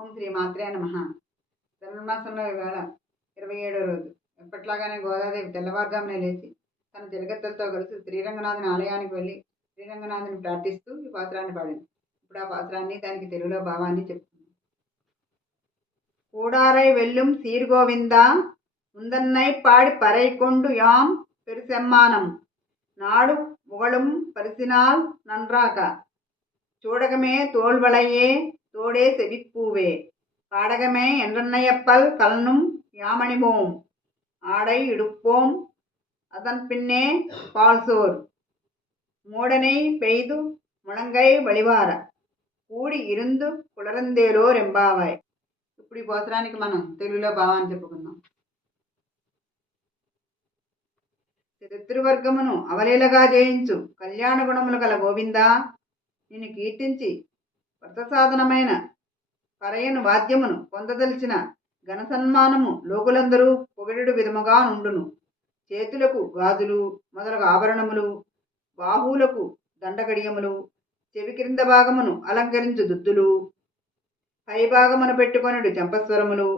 ఓం శ్రీ మాత్రే నమ. ధనుర్మాసంలో ఇవాళ ఇరవై ఏడో రోజు. ఎప్పట్లాగానే గోదాదేవి తెల్లవారుగామనే లేచి తన జలగత్తలతో కలిసి శ్రీరంగనాథుని ఆలయానికి వెళ్ళి శ్రీరంగనాథుని ప్రార్థిస్తూ ఈ పాత్రాన్ని పాడింది. ఇప్పుడు ఆ పాత్రాన్ని దానికి తెలుగులో భావాన్ని చెప్తుంది. కూడారై వెళ్ళుం సీర్గోవిందా ముందన్నై పాడి పరైకొండు యాం పెరుసెమ్మానం. నాడు పొగళం పరిసినాల్ నన్రాక. చూడకమే தோல்வளையே தோடே செவிப்பூவே பாடகமே என்றென்னையப்பல் கல்னும் யாமணிவோம் ஆடை இடுப்போம் அதன் பின்னே பால்சோர் మూడనై పెయ్దు ముళంగై బలివార కూడి ఇరుందు కులరందేలో రెంబావాయ్ ఇప్పుడు ఈ పోసరానికి మనం తెలుగులో భావాన్ని చెప్పుకుందాం శత్రువర్గమును అవలీలగా జయించు కళ్యాణ గుణములు గల గోవిందా నిన్ను కీర్తించి వ్రతసాధనమైన పరయను వాద్యమును పొందదలిచిన ఘన సన్మానము లోకులందరూ పొగిడు విధముగా నుండును. చేతులకు గాజులు మొదలగు ఆభరణములు బాహువులకు దండగడియములు చెవి క్రింద భాగమును అలంకరించు దుద్దులు పైభాగమును పెట్టుకొనుడు చంపస్వరములు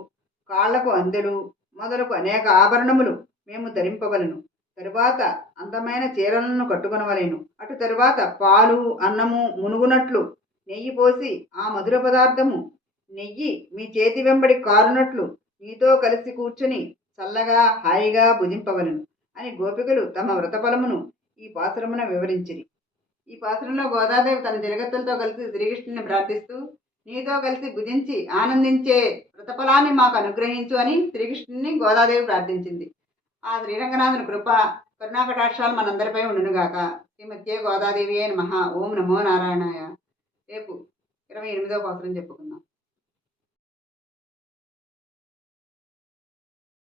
కాళ్ళకు అందెలు మొదలకు అనేక ఆభరణములు మేము ధరింపవలను. తరువాత అందమైన చీరలను కట్టుకొనవలెను. అటు తరువాత పాలు అన్నము మునుగునట్లు నెయ్యి పోసి ఆ మధుర పదార్థము నెయ్యి మీ చేతి వెంబడి కారునట్లు నీతో కలిసి కూర్చుని చల్లగా హాయిగా భుజింపవలను అని గోపికలు తమ వ్రతఫలమును ఈ పాసురమున వివరించిరి. ఈ పాసురంలో గోదాదేవి తన జలగత్తలతో కలిసి శ్రీకృష్ణుని ప్రార్థిస్తూ నీతో కలిసి భుజించి ఆనందించే వ్రతఫలాన్ని మాకు అనుగ్రహించు అని శ్రీకృష్ణుని గోదాదేవి ప్రార్థించింది. ఆ శ్రీరంగనాథుని కృప కరుణాకటాక్షాలు మనందరిపై ఉండునుగాక. శ్రీమత్యే గోదాదేవి అని మహా ఓం నమో నారాయణాయ. రేపు ఇరవై ఎనిమిదో పాసురం చెప్పుకుందాం.